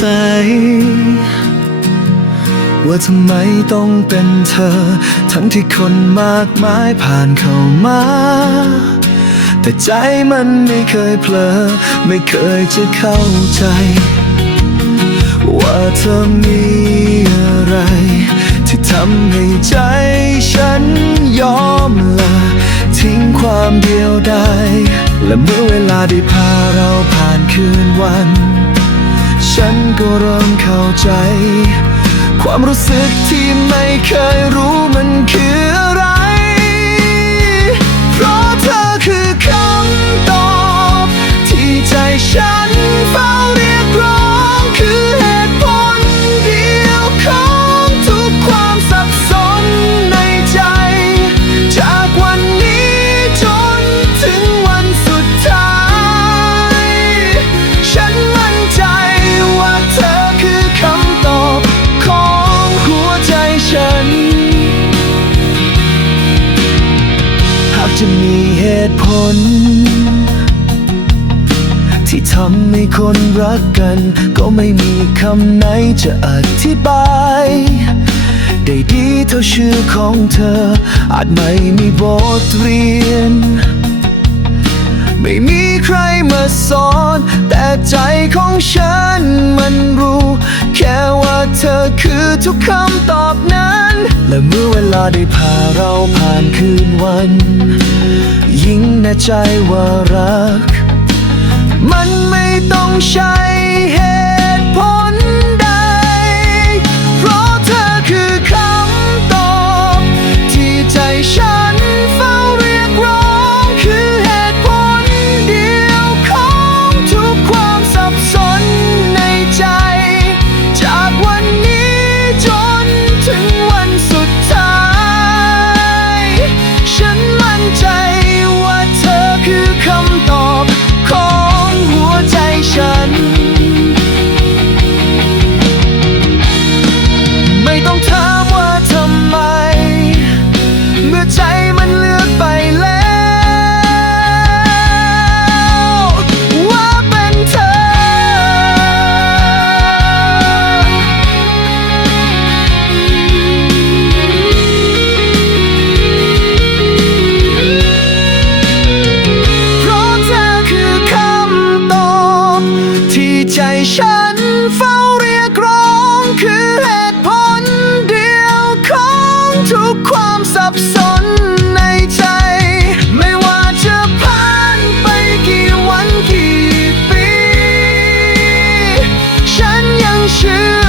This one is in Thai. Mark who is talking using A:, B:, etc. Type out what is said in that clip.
A: สัย ว่าทำไมต้องเป็นเธอ ทั้งที่คนมากมายผ่านเข้ามา แต่ใจมันไม่เคยเผลอ ไม่เคยจะเข้าใจ ว่าเธอมีอะไร ที่ทำให้ใจฉันยอมละทิ้งความเดียวดายและเมื่อเวลาได้พาเราผ่านคืนวัน ฉันก็เริ่มเข้าใจ ความรู้สึกที่ไม่เคยรู้มันคืออะไร ตุผล ที่ทำให้คนรักกัน ก็ไม่มีคำไหนจะอธิบาย ได้ดีเท่าชื่อของเธอ อาจไม่มีบทเรียน ไม่มีใครมาสอน แต่ใจของฉันมันรู้ แค่ว่าเธอคือทุกคำตอบนั้นและเมื่อเวลาได้พาเราผ่านคืนวัน น่ใจว่ารัก มันไม่ต้องใช้ shoes.